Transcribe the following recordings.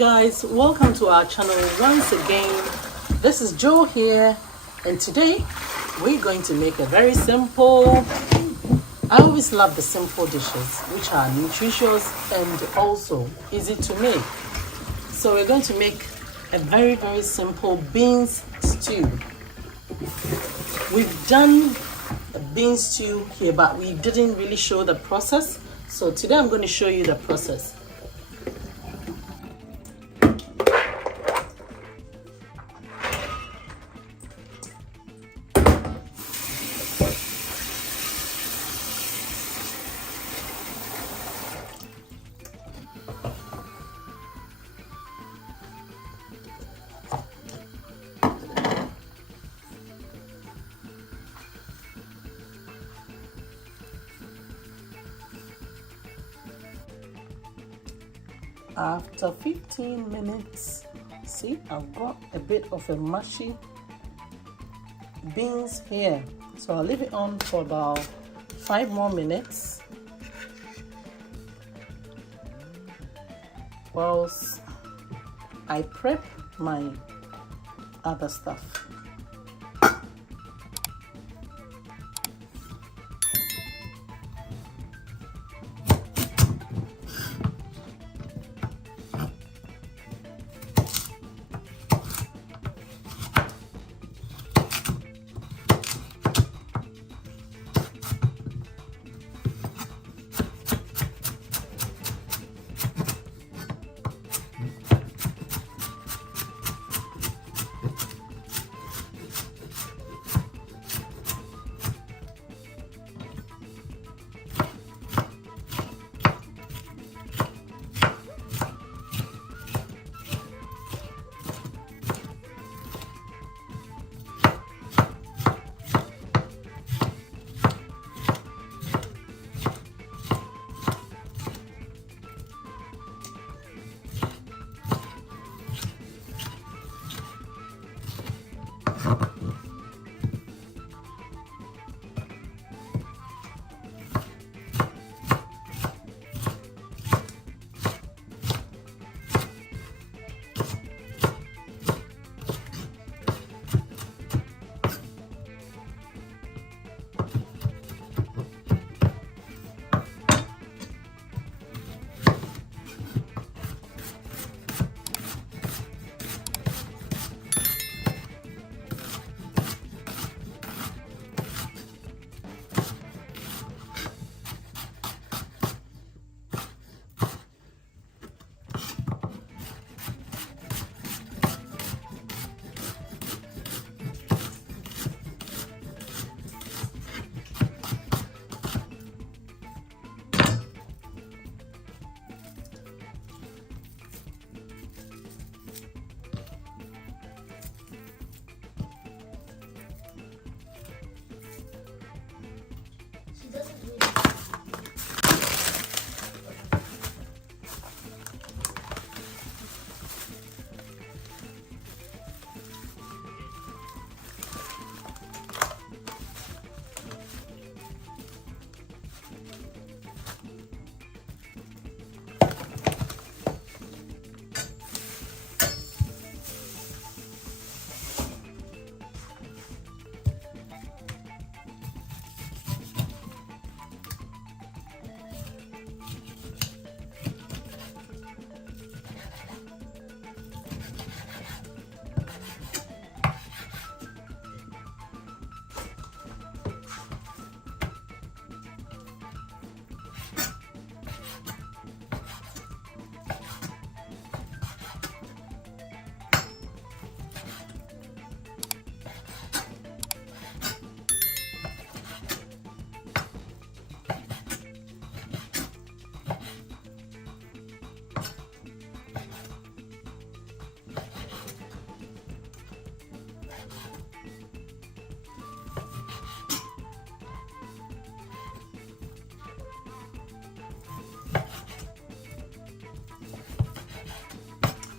guys, welcome to our channel once again. This is Joe here, and today we're going to make a very simple, I always love the simple dishes which are nutritious and also easy to make. So we're going to make a very simple beans stew. We've done a bean stew here, but we didn't really show the process. So today I'm going to show you the process. After 15 minutes, see, I've got a bit of a mushy beans here. So I'll leave it on for about 5 more minutes whilst I prep my other stuff.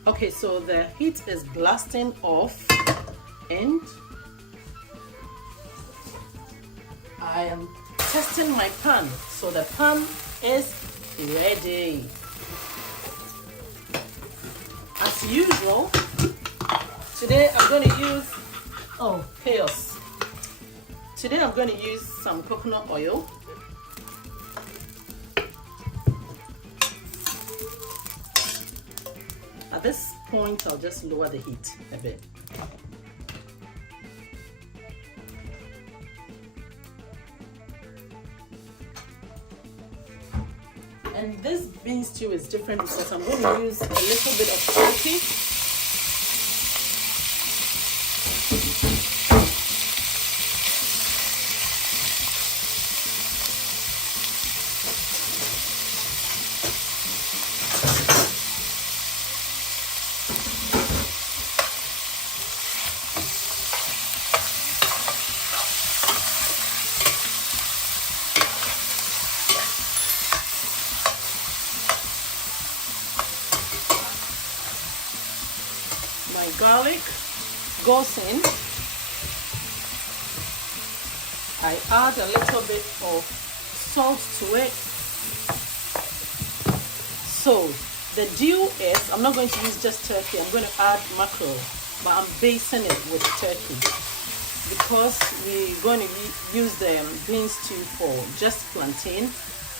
Okay, so the heat is blasting off and I am testing my pan. So the pan is ready. as usual, today I'm going to use, oh, chaos. Today I'm going to use some coconut oil. At this point, I'll just lower the heat a bit. And this bean stew is different because I'm going to use a little bit of turkey. My garlic goes in. I add a little bit of salt to it. So the deal is, I'm not going to use just turkey, I'm going to add mackerel, but I'm basing it with turkey because we're going to use the bean stew for just plantain.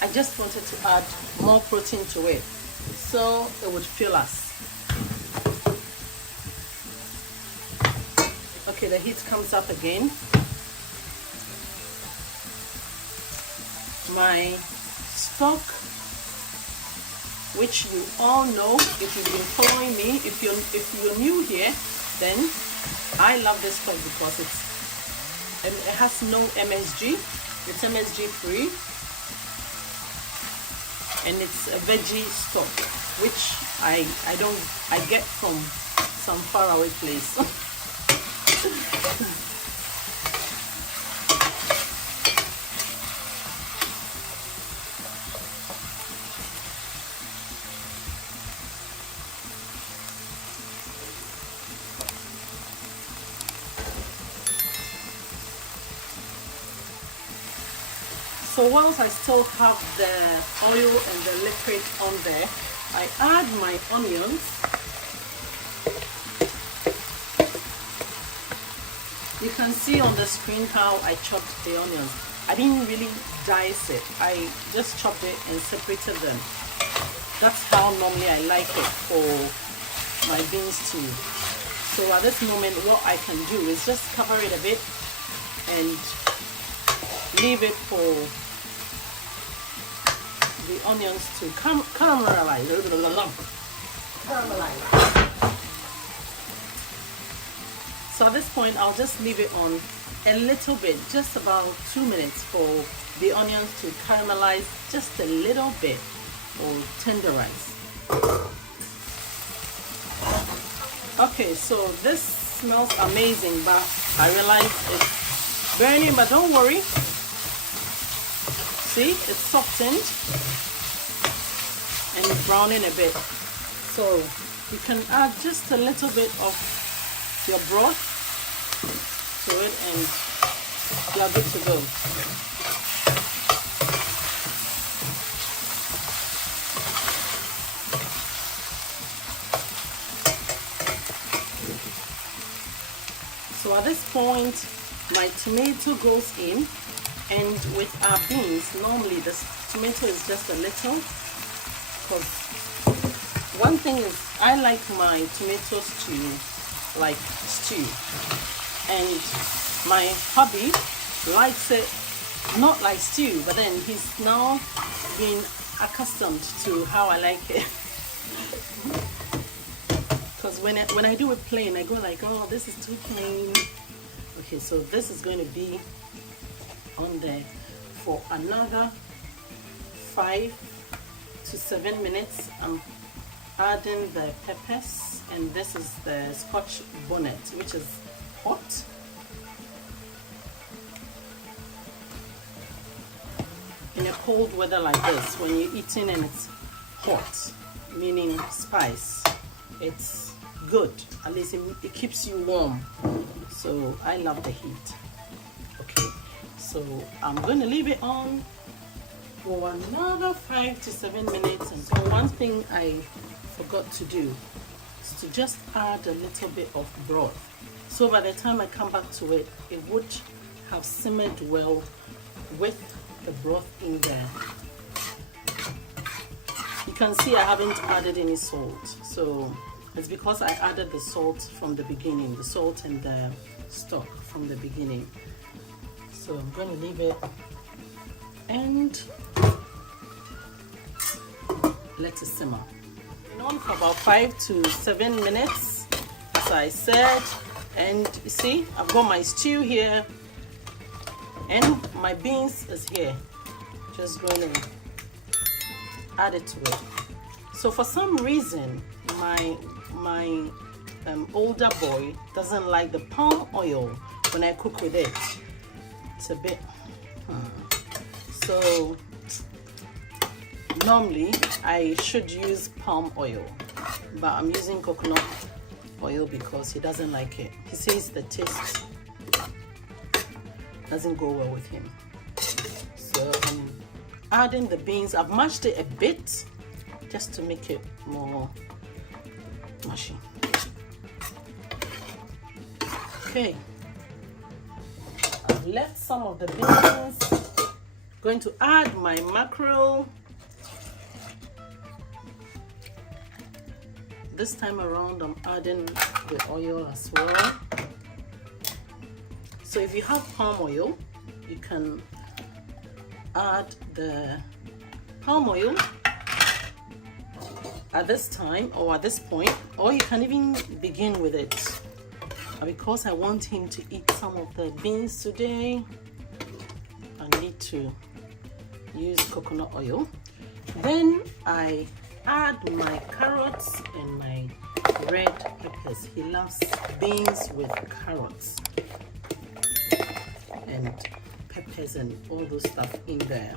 I just wanted to add more protein to it so it would fill us. Okay, the heat comes up again. My stock, which you all know if you've been following me, if you're new here, then I love this stock because it has no MSG. It's MSG free, and it's a veggie stock, which I get from some faraway place. So whilst I still have the oil and the liquid on there, I add my onions. You can see on the screen how I chopped the onions. I didn't really dice it. I just chopped it and separated them. That's how normally I like it for my bean stew. So at this moment, what I can do is just cover it a bit and leave it for the onions to caramelize. So at this point, I'll just leave it on a little bit, just about 2 minutes for the onions to caramelize just a little bit or tenderize. Okay, so this smells amazing, but I realize it's burning, but don't worry. See, it's softened and browning a bit. So you can add just a little bit of your broth to it and you're good to go. So at this point, my tomato goes in, and with our beans, normally the tomato is just a little, because one thing is I like my tomatoes to like stew, and my hubby likes it not like stew, but then he's now been accustomed to how I like it. Because when I do it plain, I go like, oh, this is too plain. Okay, so this is going to be on there for another 5 to 7 minutes. I'm adding the peppers, and this is the Scotch bonnet, which is hot. In a cold weather like this, when you're eating and it's hot, meaning spice, it's good. At least it keeps you warm. So I love the heat. Okay, so I'm going to leave it on for another 5 to 7 minutes. And so one thing I forgot to do is to just add a little bit of broth. So by the time I come back to it, it would have simmered well with the broth in there. You can see I haven't added any salt. So it's because I added the salt from the beginning, the salt and the stock from the beginning. So I'm going to leave it and let it simmer. Been on for about 5 to 7 minutes, as I said, and you see I've got my stew here and my beans is here. Just going to add it to it. So for some reason my older boy doesn't like the palm oil when I cook with it. It's a bit so normally I should use palm oil, but I'm using coconut oil because he doesn't like it. He says the taste doesn't go well with him. So I'm adding the beans. I've mashed it a bit just to make it more mushy. Okay, I've left some of the beans. Going to add my mackerel. This time around I'm adding the oil as well. So if you have palm oil, you can add the palm oil at this time or at this point, or you can even begin with it. Because I want him to eat some of the beans today, I need to use coconut oil. Then I add my carrots and my red peppers. He loves beans with carrots and peppers and all those stuff in there.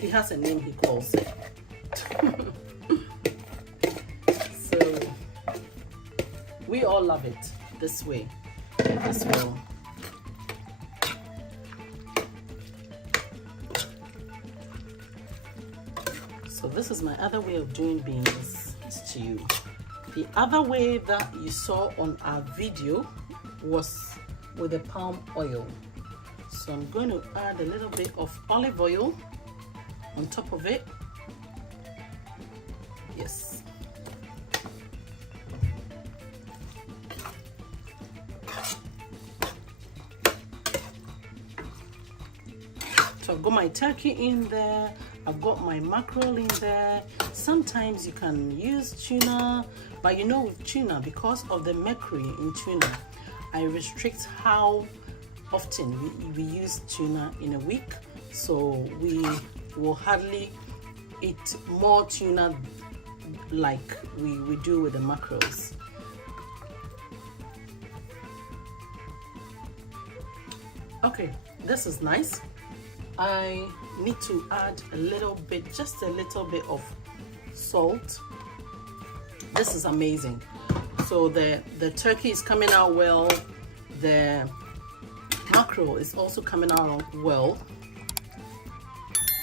He has a name he calls it. So we all love it this way as well. So this is my other way of doing beans stew. The other way that you saw on our video was with the palm oil. So I'm going to add a little bit of olive oil on top of it. Yes. So I've got my turkey in there. I've got my mackerel in there. Sometimes you can use tuna, but you know with tuna, because of the mercury in tuna, I restrict how often we use tuna in a week. So we will hardly eat more tuna like we do with the mackerels. Okay, this is nice. I need to add a little bit, just a little bit of salt. This is amazing. So the turkey is coming out well. The mackerel is also coming out well.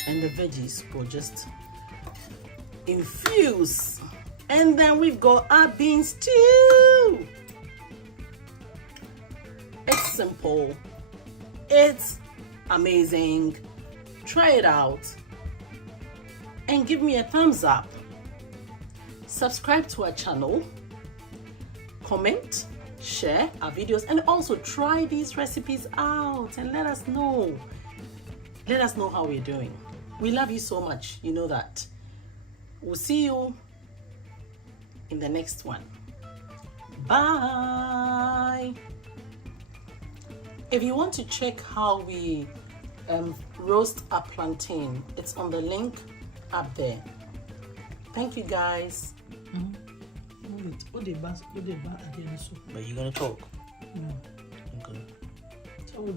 And the veggies will just infuse. And then we've got our bean stew. It's simple. It's amazing. Try it out and give me a thumbs up. Subscribe to our channel, comment, share our videos, and also try these recipes out and let us know. Let us know how we're doing. We love you so much, you know that. We'll see you in the next one. Bye. If you want to check how we roast a plantain, it's on the link up there. Thank you guys. But you're gonna talk. So